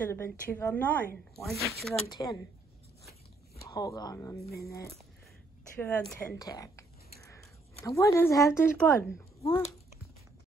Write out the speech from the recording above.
should have been 2009. Why is it 2010? Hold on a minute. 2010 tag. Now, why does it have this button? What?